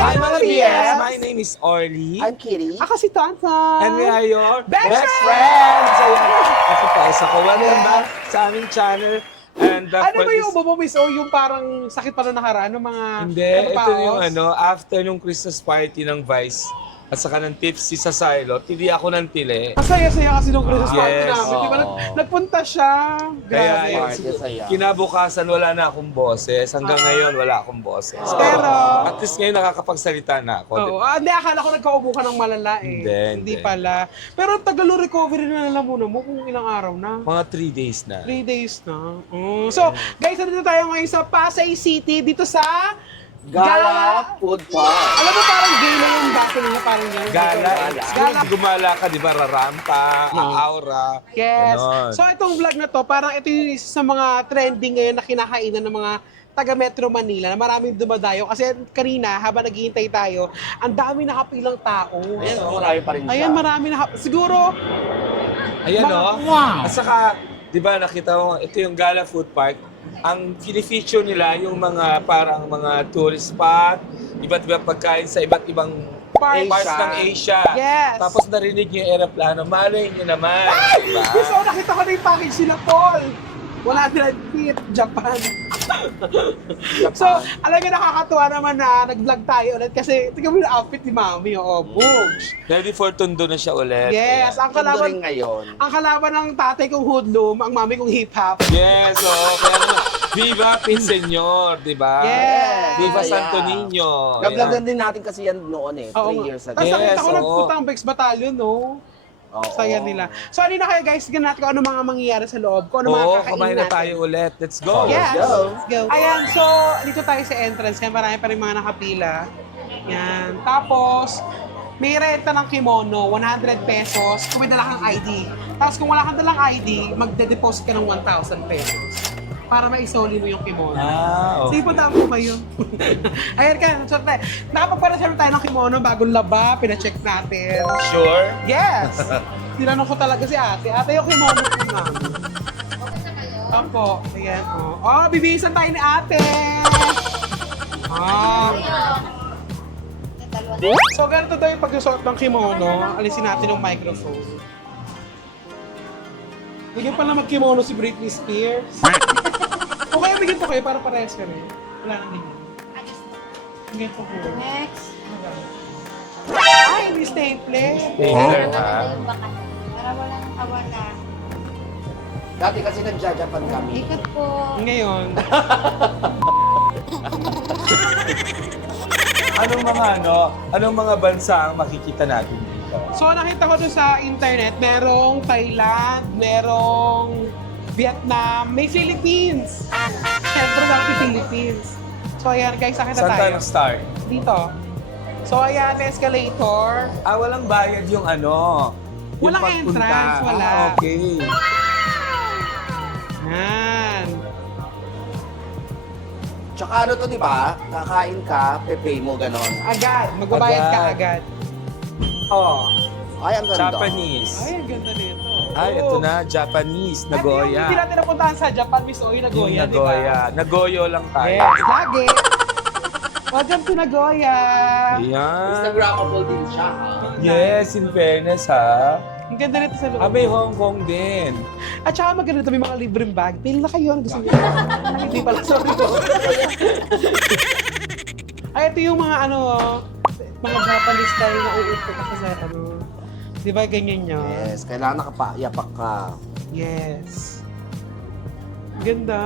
Hi, mga BS. BS! My name is Orly. I'm Kitty. Ako si Tantan. And we are your Best friends! Ayan, ako pa isa ko. Welcome back sa aming channel. And Ano for ba yung this- ubo mo, Miss O? Yung parang sakit pa na nakaraan ng mga Hindi, ito kapaos? yung after nung Christmas party ng Vice at saka ng Tipsy sa Silot, hindi ako ng tili. Masaya-saya kasi nung Christmas party Yes. namin. Di ba Oo. nagpunta siya? Kaya Grabe. yun, Party, saya. kinabukasan wala na akong boses. Hanggang ngayon wala akong boses. Pero, At least ngayon nakakapagsalita na ako. oo. Hindi, akala ko nagkaubo ka ng malala eh. Hindi. pala. Pero tagalo recovery na nalang muna mo kung ilang araw na. Mga 3 days na. 3 days na. So, guys, nandito tayo ngayon sa Pasay City, dito sa Gala Food Park. Alam mo, parang gay na yung dati nila, parang yun. Gala. Gala. Gumala ka, di ba? Rarampa, aura. Yes. Ganon. So, itong vlog na to, parang ito yung isa sa mga trending ngayon na kinakainan ng mga taga Metro Manila na maraming dumadayo. Kasi kanina, habang naghihintay tayo, ang dami nakapilang tao. Ayan, marami pa rin siya. Ayan, marami Siguro, Ayan o. Wow. At saka, di ba nakita mo, ito yung Gala Food Park. Ang fini-feature nila yung mga parang mga tourist spot, iba't ibang pagkain sa iba't ibang Parts. parts ng Asia. Yes. Tapos narinig niyo yung aeroplano, malay niyo naman. Diba? so nakita ko na yung package nila, Paul. 100 feet, Japan. So, alaga nakakatuwa naman na nag-vlog tayo ulit kasi tingnan mo yung outfit ni Mami, Bugs. Ready for Tondo na siya ulit. Yes, ang Ito rin kalaban, ngayon. ang kalaban ng tatay kong hoodlum, ang mami kong hip-hop. Yes, oh. Kaya naman, Viva Pinseñor, di ba? Yes. Viva Ayan. Santo Niño. Nag-vlog din natin kasi yan noon eh, 3 years ago. Tapos Yes, nakita ko oo. nagpunta ang Bex Battalion, no? Oo. Saya nila. So, ano na kayo guys, tignan natin kung ano mga mangyayari sa loob, kung ano mga Oo, kakainin kumain na natin. tayo ulit. Let's go. Yes, Let's go. let's go. Ayan, so, dito tayo sa entrance. Yan, marami pa rin mga nakapila. Yan. Tapos, may renta ng kimono, 100 pesos, kung may dala kang ID. Tapos kung wala kang dalang ID, magde-deposit ka ng 1,000 pesos para maisoli mo yung kimono. Ah, Sige okay. po, tama ba yun? Ayan ka, sorte. Nakapagparasabi tayo ng kimono, bagong laba, pina-check natin. Sure? Yes! Tinanong ko talaga si ate. Ate, yung kimono po namin. Opo, ayan. Bibihisan tayo ni ate! So, ganito daw yung pagsusuot ng kimono. Alisin natin yung microphone. Bigyan pala mag-kimono si Britney Spears. O kaya bigyan ko kayo para parehas kami. Wala nang ganyan. Bigyan ko po. Next. Ay, may staple. Taylor, ha? Para walang kawala. Dati kasi nagja-Japan kami. Ikot po. Ngayon, Anong mga bansa ang makikita natin dito? so nakita ko doon sa internet, merong Thailand, merong Vietnam, may Philippines. Siyempre lang si Philippines. So ayan guys, nakita Saan tayo tayo. nag-start? Dito. So ayan, escalator. Ah, walang bayad yung ano. Yung Walang pagpunta. entrance, wala. Ah, okay. Yan. Tsaka ano to, di ba? Kakain ka, pepay mo, ganon. Agad. Magbabayad ka Agad. agad. Oh. Ay, ang ganda. Japanese. Ay, ang ganda nito. Ay, Oo. ito na, Japanese, At yung hindi Nagoya. natin napuntahan sa Japan, Miss Oy, Yung Nagoya, di ba? Nagoya. Nagoyo lang tayo. Yes, lagi. Welcome to Nagoya. Yan. Instagrammable din siya, ha? Yes, in fairness ha. Ang ganda nito sa loob. Ah, may Hong Kong din. At saka maganda nito, may mga libreng bag. Pili na kayo, ang gusto niyo. Ay, hindi pala, sorry po. Ay, ito yung mga mga Japanese style na uupo kasi sa Di ba ganyan niya? Yes, kailangan nakapayapak ka. Yes. Ganda.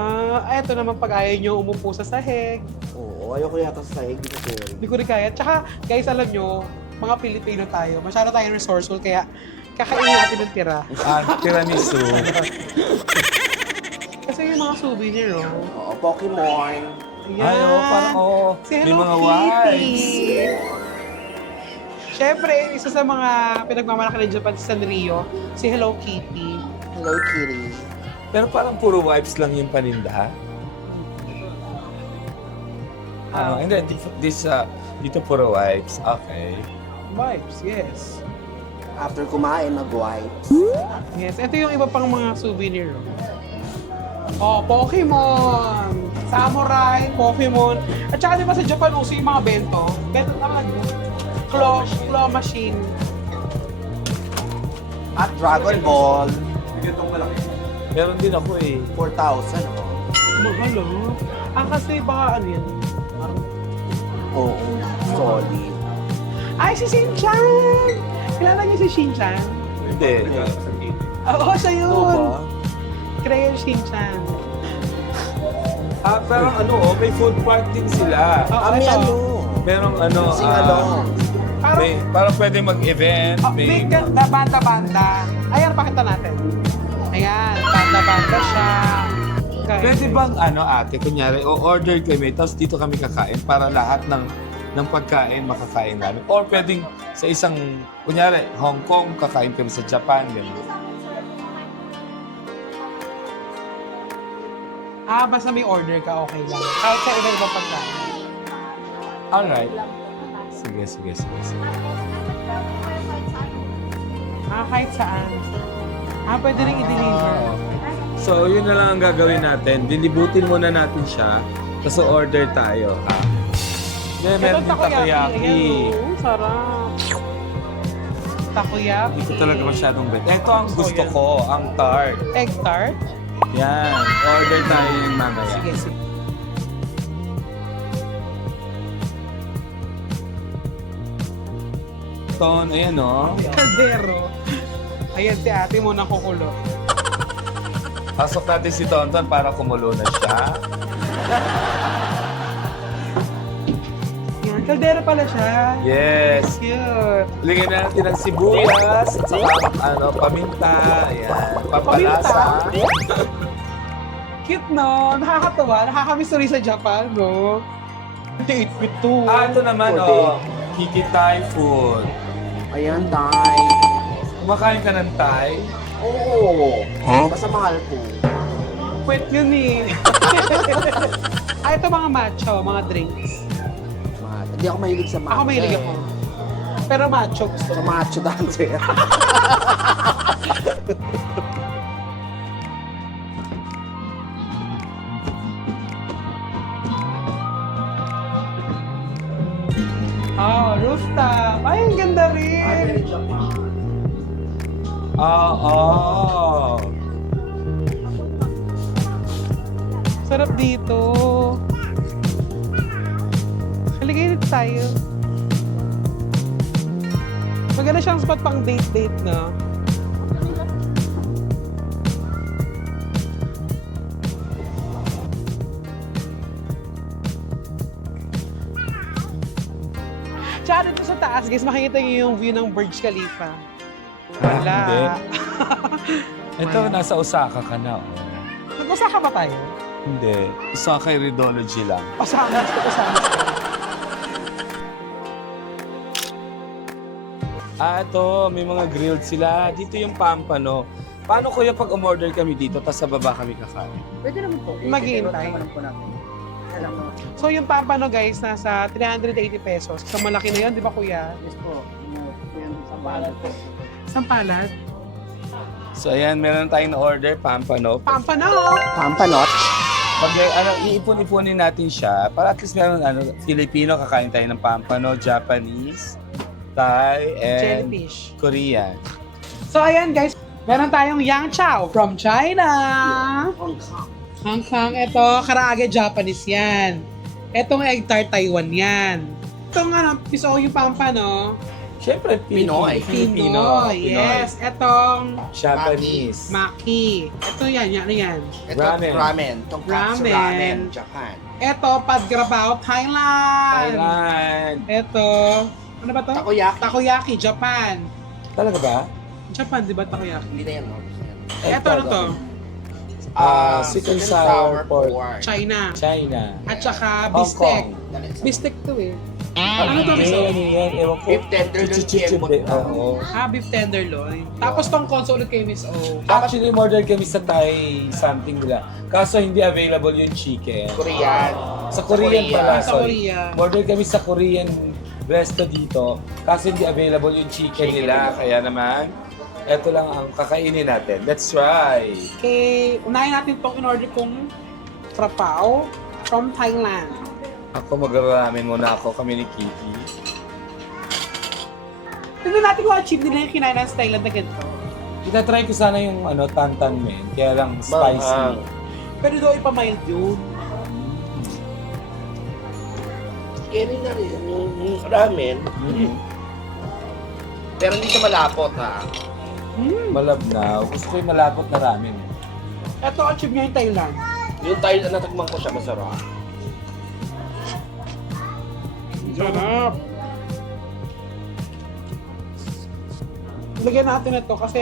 Ay, ito naman pag ayaw nyo umupo sa sahig. Oo, ayoko yata sa sahig. Hindi ko sure. Hindi ko rin kaya. Tsaka, guys, alam nyo, mga Pilipino tayo. Masyado tayong resourceful, kaya kakainin natin ng tira. Ah, tiramisu. Kasi yung mga souvenir, Oo, Pokemon. Ayan. Ay, oh, parang Si may Hello mga Kitty. wipes. Siyempre, isa sa mga pinagmamalaki ng Japan sa Sanrio, si Hello Kitty. Hello, Kitty. Pero parang puro wipes lang yung paninda. Hindi, dito puro wipes. Okay. Vibes, yes. After kumain, mag-wipes. Yes, ito yung iba pang mga souvenir. Oh, Pokemon! Samurai, Pokemon. At saka di ba sa Japan uso yung mga bento? Bento naman. Claw machine. At Dragon Ball, Meron din ako eh. 4,000. Mahal oh. Kasi baka ano yan? Parang... Oo, solid. Ay, si Shin-chan! Kilala niyo si Shin-chan? Hindi. Oo, siya Ito yun. ba? Crayon Shin-chan. Pero may food park din sila. Oh, May ito. ano? Merong Sing-along. Parang, pwede mag-event. may banda-banda. Ayan, pakita natin. Ayan, banda-banda siya. Okay. Pwede bang ate, kunyari, o-order kami, tapos dito kami kakain para lahat ng pagkain makakain namin. Or pwedeng sa isang, kunyari, Hong Kong, kakain kami sa Japan. Ganun. Basta may order ka, okay lang. Kahit sa iba-ibang pagkain. Alright. Sige. Kahit saan. Pwede rin i-deliver. So, yun na lang ang gagawin natin. Dilibutin muna natin siya, tapos order tayo. Yeah, meron din takoyaki. Ayan, sarap. Takoyaki. Hindi ko talaga masyadong bet. Ito ang gusto ko, ang tart. Egg tart? Yan. Order tayo yung mamaya. Sige. Ton, ayan o. Kaldero. Ayan si ate mo nakukulo. Pasok natin si Tonton para kumulo na siya. Yan, kaldero pala siya. Yes. Cute. Lagyan natin ng sibuyas, at saka paminta, ayan, pampalasa. Cute no? Nakakatawa. Nakakamiss rin sa Japan, no? 8-bit to. Ito naman Kiki Thai food. Ayan, Tay. Kumakain ka ng Thai? Oo. Basta mahal po. Pwet yun eh. Ito mga macho, mga drinks. Mahal. Hindi ako mahilig sa macho. Ako mahilig ako. Pero macho gusto Sa ko. macho dancer. Rooftop. Ay, ang ganda rin. Sarap dito. Haligay dito tayo. Maganda siyang spot pang date-date, no? Tsaka dito sa taas, guys, makikita niyo yung view ng Burj Khalifa. Wala. Hindi. Ito, nasa Osaka ka na. Nag-Osaka ba tayo? Hindi. Osaka Iridology lang. Osaka. Ito, may mga grilled sila. Dito yung pampano. Paano kuya pag umorder kami dito, tapos sa baba kami kakain? Pwede naman po. Maghihintay. Naman po natin. Alam mo. So yung pampano, guys, nasa 380 pesos. So malaki na yun, di ba kuya? Yes po. Yung sampalan po. Sampalat? So ayan, meron tayong na-order, pampano. Pampano! Pampanot. Pag iipon-ipunin natin siya, para at least meron Filipino, kakain tayo ng pampano, Japanese, Thai, and Jellyfish. Korean. So ayan, guys, meron tayong Yang Chow from China. Hong Kong. Ito, karaage Japanese yan. Etong egg tart Taiwan yan. Itong piso yung pampano. Siyempre, Pinoy. Filipino. Yes. Etong Japanese. maki. Ito yan. Ito, Ramen. ramen. Tonkatsu Ramen. ramen. Japan. Ito, Padgrabao, Thailand. Thailand. Ito, ano ba to? Takoyaki. Takoyaki, Japan. Talaga ba? Japan, di ba takoyaki? Hindi na yan. no? Ito, ano to? Sweet and sour pork. China. China. At saka Hong bistek. Kong. Bistek to eh. Ano to, miso? Yan, ewan ko. Beef tenderloin, kembot. Oo. Beef tenderloin. Tapos tong konso ulit kay Miss O. Actually, order kami sa Thai something nila. Kaso hindi available yung chicken. Korean. Sa Korean pala, Sa sorry. Korea. Order kami sa Korean resto dito. Kaso hindi available yung chicken nila. Kaya naman, eto lang ang kakainin natin. Let's try. Okay, unahin natin tong in-order kong frapao. from Thailand. Ako mag-ramen muna ako, kami ni Kiki. Tignan natin kung achieve nila yung kinain ng Thailand na ganito. Itatry ko sana yung tantan men, kaya lang spicy. Manghang. Pero daw ipamild yun. Kaya na rin yung ramen. Pero hindi siya malapot ha. Malabnaw. Gusto ko yung malapot na ramen. Ito achieve niya yung Thailand. Yung tayo na natakman ko siya masarap. Sarap. Lagyan natin ito kasi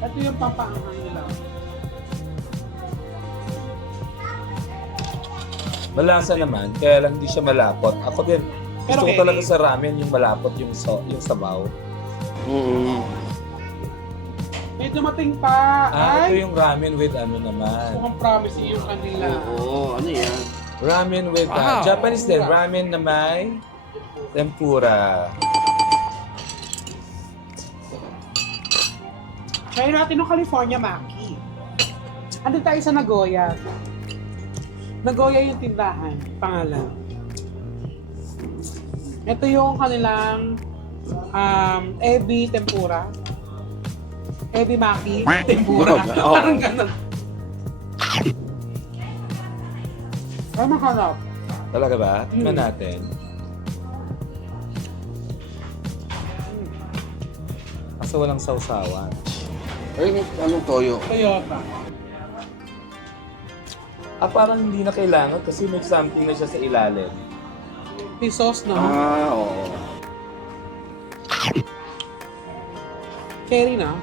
ito yung pampaanghang nila. Malasa naman, kaya lang hindi siya malapot. Ako din, Pero gusto ko okay. talaga sa ramen yung malapot, yung sabaw. May dumating pa. Ito Ay! yung ramen with naman. Mukhang promising yung kanila. Oo, ano yan? Ramen with, Wow. Japanese din, ramen na may tempura. Try natin yung California Maki. Andun tayo sa Nagoya. Nagoya yung tindahan, pangalan. Ito yung kanilang ebi tempura. Ebi Maki tempura. Oo. Parang ganun. Ay, mahanap. Talaga ba? Tingnan natin. Kaso walang sausawan. Ay, anong toyo? Toyota. Parang hindi na kailangan kasi may something na siya sa ilalim. Pisos, no? Oo. Cherry na.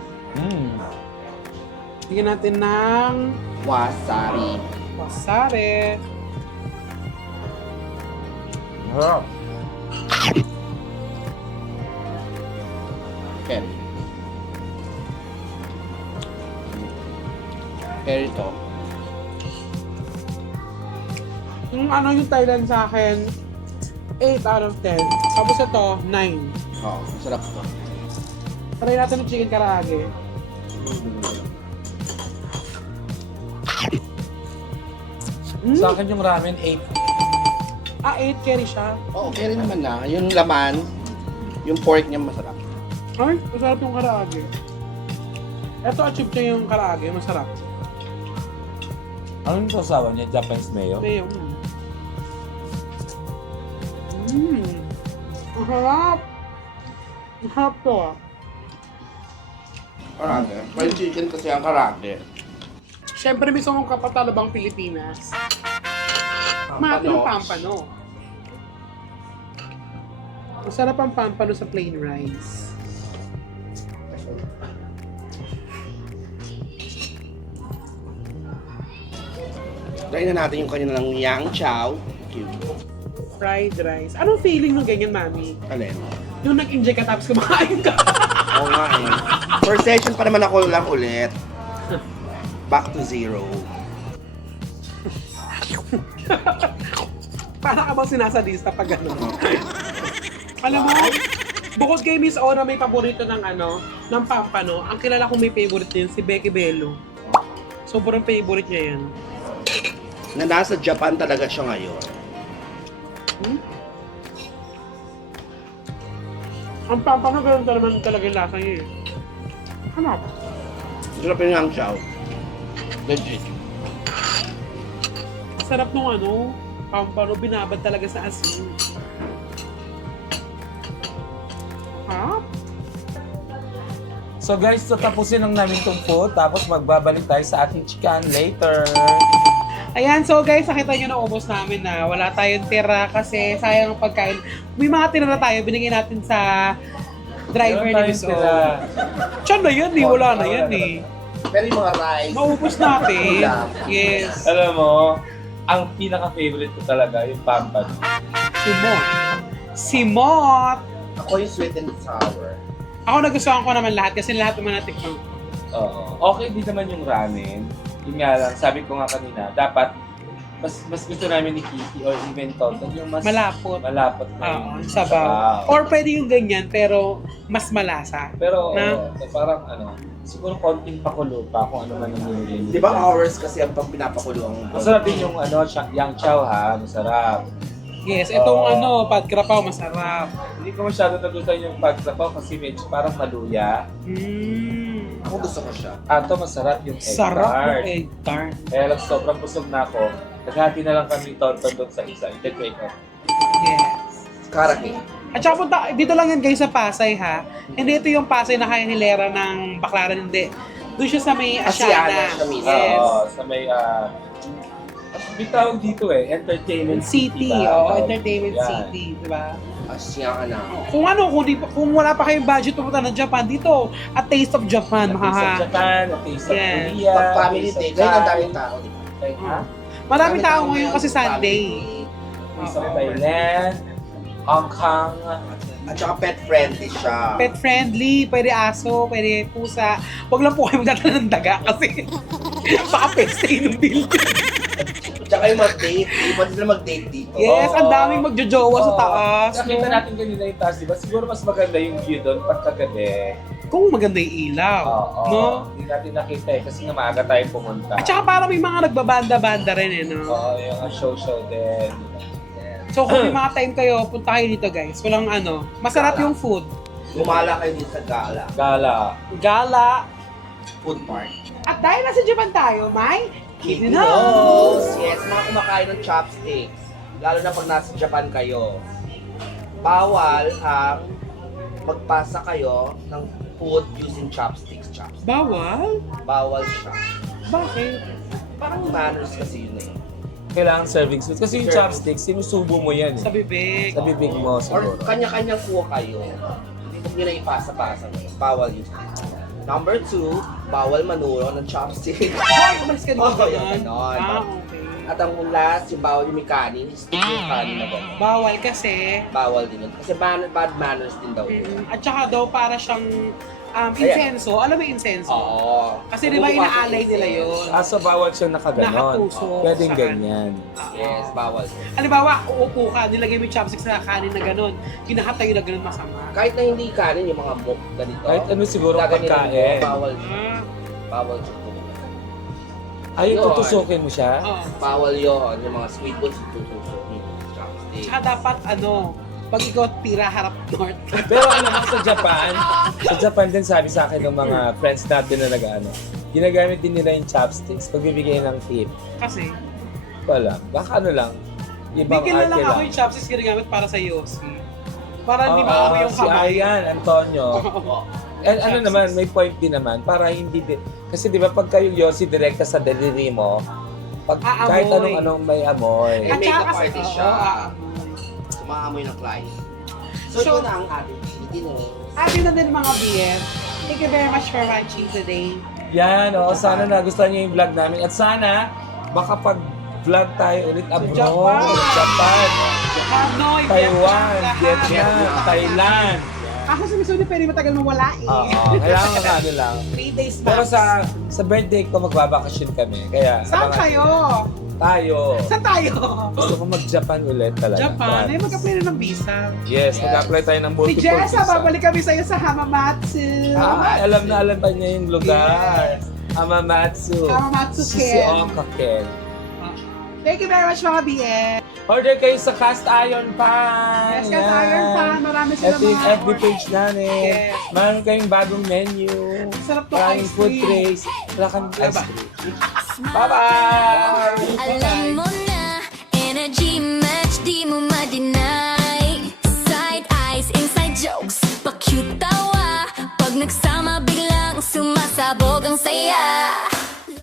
Bigyan natin ng Wasabi. wasabi. Harap. Curry. Curry to. Yung ano yung Thailand sa akin, 8 out of 10. Tapos ito, 9. Oo, masarap to. Try natin yung chicken karaage. Sa akin yung ramen 8. 8 carry siya. Oo, curry naman na. Yung laman, yung pork niya masarap. Ay, masarap yung karaage. Ito, achieve niya yung karaage. Masarap. Ano yung sausawan niya? Japanese mayo? Mayo. Ang harap. Ang harap to ah. Karage. Fried chicken kasi ang karage. Siyempre, may songong kapatalabang Pilipinas. Mati yung pampano. Masarap ang pampano sa plain rice. Try na natin yung kanilang yang chow. Cute. Fried rice. Anong feeling nung ganyan, mami? Alin? Yung nag-enjoy ka tapos kumakain ka. Oo nga eh. First session pa naman ako lang ulit. Back to zero. Para ka bang sinasadista pag gano'n? Alam mo, bukod kay Miss O na may paborito ng ng pampano, ang kilala kong may favorite niya si Becky Bello. Sobrang favorite niya yan. Na nasa Japan talaga siya ngayon. Ang pampano gano'n naman talaga yung lasa niya eh. Hanap. Sarap yung yang chow. Legit. Sarap nung pampano, binabad talaga sa asin. Ha? So guys, tatapusin lang namin itong food, tapos magbabalik tayo sa ating chicken later. Ayan, so guys, nakita nyo na ubos namin na wala tayong tira kasi sayang ang pagkain. May mga tira na tayo, binigay natin sa driver ni Miss O. Tiyan na yan eh, wala na yan eh. Pero yung mga rice. Maubos natin. Yes. Alam mo, ang pinaka-favorite ko talaga yung pampano. Simot. Simot! Ako yung sweet and sour. Ako nagustuhan ko naman lahat kasi lahat naman natikman ko. Oo. Okay din naman yung ramen. Yun nga lang, sabi ko nga kanina, dapat mas gusto namin ni Kiki or even Tonton yung mas Malapot. malapot na Oo, yung sabaw. Or pwede yung ganyan, pero mas malasa. Pero Na? parang siguro konting pakulo pa kung ano man ang nililinis. Di ba hours kasi ang pag pinapakulo ang... Masarap din yung yang chow ha, masarap. Yes, itong pagkrapaw, masarap. Hindi ko masyado nagustuhan yung pagsapaw kasi medyo parang maluya. Ako gusto ko siya. Ato masarap yung egg Sarap tart. ng egg tart. Kaya lang sobrang busog na ako. Naghati na lang kami Tonton doon sa isa. Ite-take off. Yes. Karaki. At saka punta, dito lang yan guys sa Pasay ha. Hindi ito yung Pasay na kaya hilera ng Baclaran, hindi. Doon siya sa may Asiana Asiana. siya mismo. Yes. Oo, sa may may tawag dito Entertainment City, ba? Entertainment Yan. City, di ba? Asya na. Kung wala pa kayong budget pumunta ng Japan, dito, a taste of Japan, A Taste of makaha. Japan, A Taste of Yeah. Korea, Pag A family Taste of day, ngayon ang Thai. daming tao, di ba? Ha? Maraming tao ngayon kasi family Sunday. day. Taste of Thailand, Hong Kong. At saka pet friendly siya. Pet friendly, pwede aso, pwede pusa. Huwag lang po kayo magdadala ng daga kasi baka peste yung building. Tsaka yung mag-date. Pwede sila mag-date dito. Yes, ang daming magjojowa sa Oo. taas. Nakita no? natin kanina yung taas, di ba? Siguro mas maganda yung view doon pagkagabi. Kung maganda yung ilaw. Oo. No? Hindi natin nakita kasi nga maaga tayo pumunta. At saka parang may mga nagbabanda-banda rin no? Oo, yung show din. So kung may mga time kayo, punta kayo dito guys. Walang masarap Gala. yung food. Gumala kayo dito sa gala. Gala. Gala. Food park. At dahil nasa Japan tayo, may Keep Kidney knows! Yes, mga kumakain ng chopsticks. Lalo na pag nasa Japan kayo. Bawal ang magpasa kayo ng food using chopsticks. Bawal? Bawal siya. Bakit? Parang manners kasi yun eh. Kailangan serving spoon. Kasi yung chopsticks, sinusubo mo yan Sa bibig. Sa bibig mo Or siguro. kanya-kanyang kuha kayo. Hindi nyo na ipasa-pasa. Bawal yun. Number 2, bawal manuro ng chopsticks. Hoy, umalis ka dito. Oo, yung ganon. Okay. At ang last, yung bawal yung may kanin, stick yung kanin na gano'n. Bawal kasi. Bawal din yun. Kasi bad manners din daw yun. At saka daw para siyang insenso. Alam mo yung insenso? Oo. Kasi di ba inaalay nila yun? So bawal siya nakaganon. Nakatusok Pwedeng sa ganyan. Yes, bawal. Halimbawa, uupo ka, nilagay mo yung chopsticks sa kanin na gano'n. Kinakatay na gano'n masama. Kahit na hindi kanin, yung mga mok ganito. Kahit ano siguro gaganyan pagkain. mo, bawal. Ah, Bawal siya. Ay, Yun. tutusukin mo siya? oo. Bawal yun. Yung mga sweet foods, tutusok yung chopstick. Tsaka dapat pag ikaw tira harap north. Pero sa Japan din sabi sa akin ng mga friends natin na ginagamit din nila yung chopsticks pag bibigay ng tip. Kasi, Wala. Baka lang. Ibang bigyan na arte lang ako lang. yung chopsticks ginagamit para sa Yossi. Para hindi Oo, maamo yung si kamay. Ayan, Antonio. And ano Chopsticks. naman, may point din naman para hindi din. Kasi di ba pag kayo Yossi direkta sa delivery mo, pag Aamoy. kahit anong may amoy. At makeup kasi, artist siya. aamoy. Sumaamoy ng client. So, So, ito na ang ating Filipino. Atin na din mga BF. Thank you very much for watching today. Yan, sana nagustuhan niyo yung vlog namin. At sana, baka pag-vlog tayo ulit abroad. Japan. Hanoi, Taiwan, Vietnam, Vietnam, Thailand. Ako sa Missouri, pwede matagal mawala eh. Oo, kailangan ka lang. 3 days Pero max. sa birthday ko, magbabakasyon kami. Kaya, Saan abangan kayo? Tayo. Saan tayo? Gusto ko mag-Japan ulit talaga. Japan? Promise. Mag-apply na ng visa. Yes, mag-apply tayo ng Si multiple Jessa, visa. babalik kami sa'yo sa Hamamatsu. Alam pa niya yung lugar. Yes. Hamamatsu. Hamamatsu Ken. Shizuoka Ken. Thank you very much mga BF. Order kayo sa Cast Iron Pan. Yes, kasi Iron Pan. Marami sila Ito yung mga FB page namin. Yes. Maraming kayong bagong menu. Sarap to Maraming ice food cream. trays. Wala kang ice Diba? cream. Bye-bye! Alam mo na, energy match, di mo ma-deny. Side eyes, inside jokes, pa-cute